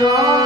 Senhor.